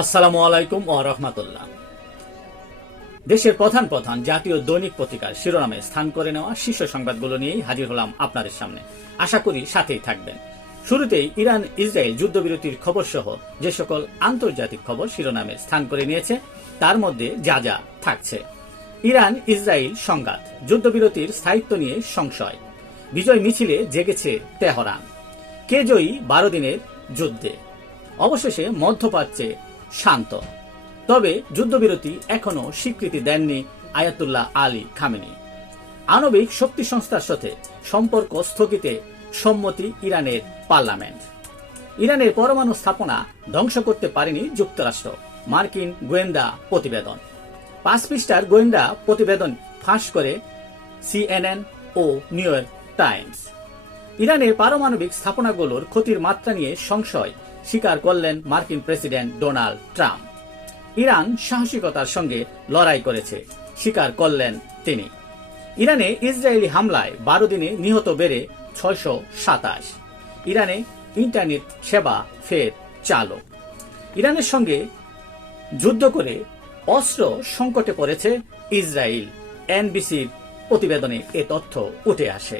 আসসালামু আলাইকুম ও রহমাতুল্লাহ। দেশের প্রধান প্রধান জাতীয় দৈনিক পত্রিকার শিরোনামে স্থান করে নেওয়া শীর্ষ সংবাদগুলো নিয়েই হাজির হলাম আপনাদের সামনে। আশা করি সাথেই থাকবেন। শুরুতেই ইরান ইসরায়েল যুদ্ধবিরতির খবর সহ যে সকল আন্তর্জাতিক খবর শিরোনামে স্থান করে নিয়েছে, তার মধ্যে যা যা থাকছে। ইরান ইসরায়েল সংঘাত, যুদ্ধবিরতির স্থায়িত্ব নিয়ে সংশয়, বিজয় মিছিলে জেগেছে তেহরান। কে জয়ী বারো দিনের যুদ্ধে। অবশেষে মধ্যপ্রাচ্যে শান্ত। তবে যুদ্ধবিরতি এখনও স্বীকৃতি দেননি আয়াতুল্লাহ আলী খামেনি। আণবিক শক্তি সংস্থার সাথে সম্পর্ক স্থগিতে সম্মতি ইরানের পার্লামেন্ট। ইরানের পরমাণু স্থাপনা ধ্বংস করতে পারেনি যুক্তরাষ্ট্র। মার্কিন গোয়েন্দা প্রতিবেদন। পাঁচ পৃষ্ঠার গোয়েন্দা প্রতিবেদন ফাঁস করে সিএনএন ও নিউ ইয়র্ক টাইমস। ইরানের পারমাণবিক স্থাপনাগুলোর ক্ষতির মাত্রা নিয়ে সংশয় স্বীকার করলেন মার্কিন প্রেসিডেন্ট ডোনাল্ড ট্রাম্প। ইরান সাহসিকতার সঙ্গে লড়াই করেছে, স্বীকার করলেন তিনি। ইরানে ইসরায়েলি হামলায় বারো দিনে নিহত বেড়ে ছয়শো সাতাশ। ইরানে ইন্টারনেট সেবা ফের চালু। ইরানের সঙ্গে যুদ্ধ করে অস্ত্র সংকটে পড়েছে ইসরায়েল। এনবিসির প্রতিবেদনে এ তথ্য উঠে আসে।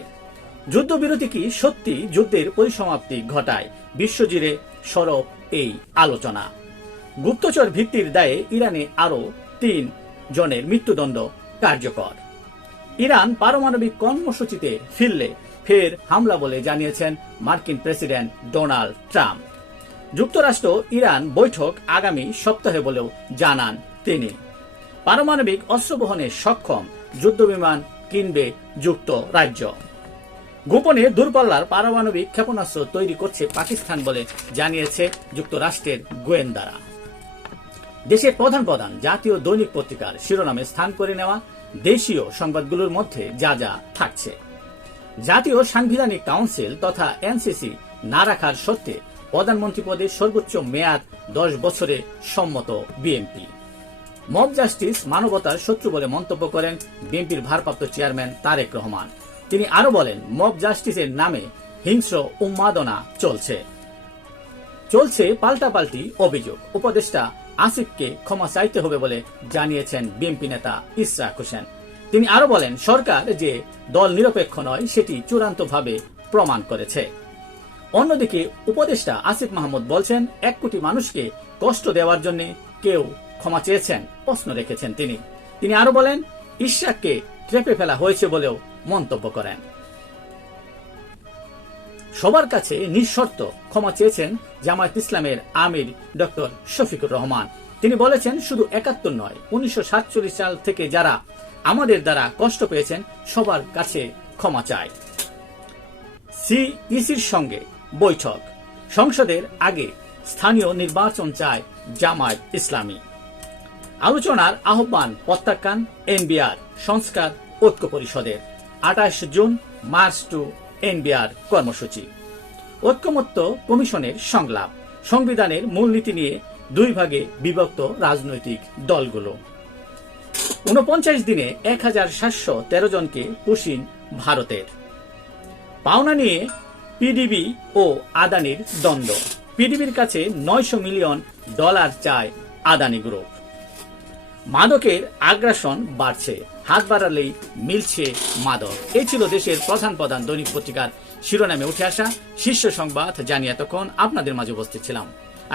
যুদ্ধবিরতি কি সত্যি যুদ্ধের পরিসমাপ্তি ঘটায়? বিশ্বজুড়ে সরব এই আলোচনা। গুপ্তচর ভিত্তির দায়ে ইরানে আরও তিন জনের মৃত্যুদণ্ড কার্যকর। ইরান পারমাণবিক কর্মসূচিতে ফিরলে ফের হামলা বলে জানিয়েছেন মার্কিন প্রেসিডেন্ট ডোনাল্ড ট্রাম্প। যুক্তরাষ্ট্র ইরান বৈঠক আগামী সপ্তাহে বলেও জানান তিনি। পারমাণবিক অস্ত্র বহনে সক্ষম যুদ্ধবিমান কিনবে যুক্তরাজ্য। গোপনে দূরপাল্লার পারমাণবিক ক্ষেপণাস্ত্র তৈরি করছে পাকিস্তান বলে জানিয়েছে যুক্তরাষ্ট্রের গোয়েন্দারা। দেশের প্রধান প্রধান জাতীয় দৈনিক পত্রিকার শিরোনামে স্থান করে নেওয়া দেশীয় সংবাদগুলোর মধ্যে যা যা থাকছে। জাতীয় সাংবিধানিক কাউন্সিল তথা এনসিসি না রাখার সত্ত্বে প্রধানমন্ত্রী পদে সর্বোচ্চ মেয়াদ দশ বছরে সম্মত বিএনপি। মব জাস্টিস মানবতার শত্রু বলে মন্তব্য করেন বিএনপির ভারপ্রাপ্ত চেয়ারম্যান তারেক রহমান। তিনি আরও বলেন, মব জাস্টিসের নামে হিংস্র উন্মাদনা চলছে। চলছে পাল্টাপাল্টি অভিযোগ। উপদেষ্টা আসিফকে ক্ষমা চাইতে হবে বলে জানিয়েছেন বিএনপি নেতা ইসরাক হোসেন। তিনি আরও বলেন, সরকার যে দল নিরপেক্ষ নয়, সেটি চূড়ান্তভাবে প্রমাণ করেছে। অন্যদিকে উপদেষ্টা আসিফ মাহমুদ বলছেন, এক কোটি মানুষকে কষ্ট দেওয়ার জন্য কেউ ক্ষমা চেয়েছেন, প্রশ্ন রেখেছেন তিনি। তিনি আরও বলেন ইশাককে ট্রেপে ফেলা হয়েছে বলেও মন্তব্য করেন। সবার কাছে নিঃশর্ত ক্ষমা চেয়েছেন জামায়াত ইসলামের আমির ডক্টর শফিকুর রহমান। তিনি বলেছেন, শুধু একাত্তর নয়, উনিশশো সাল থেকে যারা আমাদের দ্বারা কষ্ট পেয়েছেন, সবার কাছে ক্ষমা চায়। সিইসির সঙ্গে বৈঠক। সংসদের আগে স্থানীয় নির্বাচন চায় জামায়াত ইসলামী। আলোচনার আহ্বান প্রত্যাখ্যান এনবিআর, সংস্কার ঐক্য পরিষদের। আঠাশ জুন, মার্চ টু এনবিআর কর্মসূচি। ঐক্যমত্য কমিশনের সংলাপ। সংবিধানের মূলনীতি নিয়ে দুই ভাগে বিভক্ত রাজনৈতিক দলগুলো। উনপঞ্চাশ দিনে এক হাজার সাতশো তেরো জনকে পুশিন ভারতের। পাওনা নিয়ে পিডিবি ও আদানির দ্বন্দ্ব। পিডিবির কাছে নয়শো মিলিয়ন ডলার চায় আদানি গ্রুপ। মাদকের আগ্রাসন বাড়ছে। হাত বাড়ালেই মিলছে মাদক। এই ছিল দেশের প্রধান প্রধান দৈনিক পত্রিকার শিরোনামে উঠে আসা শীর্ষ সংবাদ। জানিয়ে এতক্ষণ আপনাদের মাঝে উপস্থিত ছিলাম।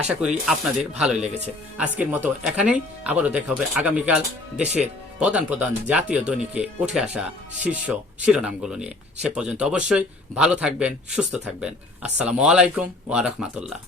আশা করি আপনাদের ভালোই লেগেছে। আজকের মতো এখানেই। আবারও দেখা হবে আগামীকাল দেশের প্রধান প্রধান জাতীয় দৈনিকে উঠে আসা শীর্ষ শিরোনামগুলো নিয়ে। সে পর্যন্ত অবশ্যই ভালো থাকবেন, সুস্থ থাকবেন। আসসালামু আলাইকুম ওয়া রাহমাতুল্লাহ।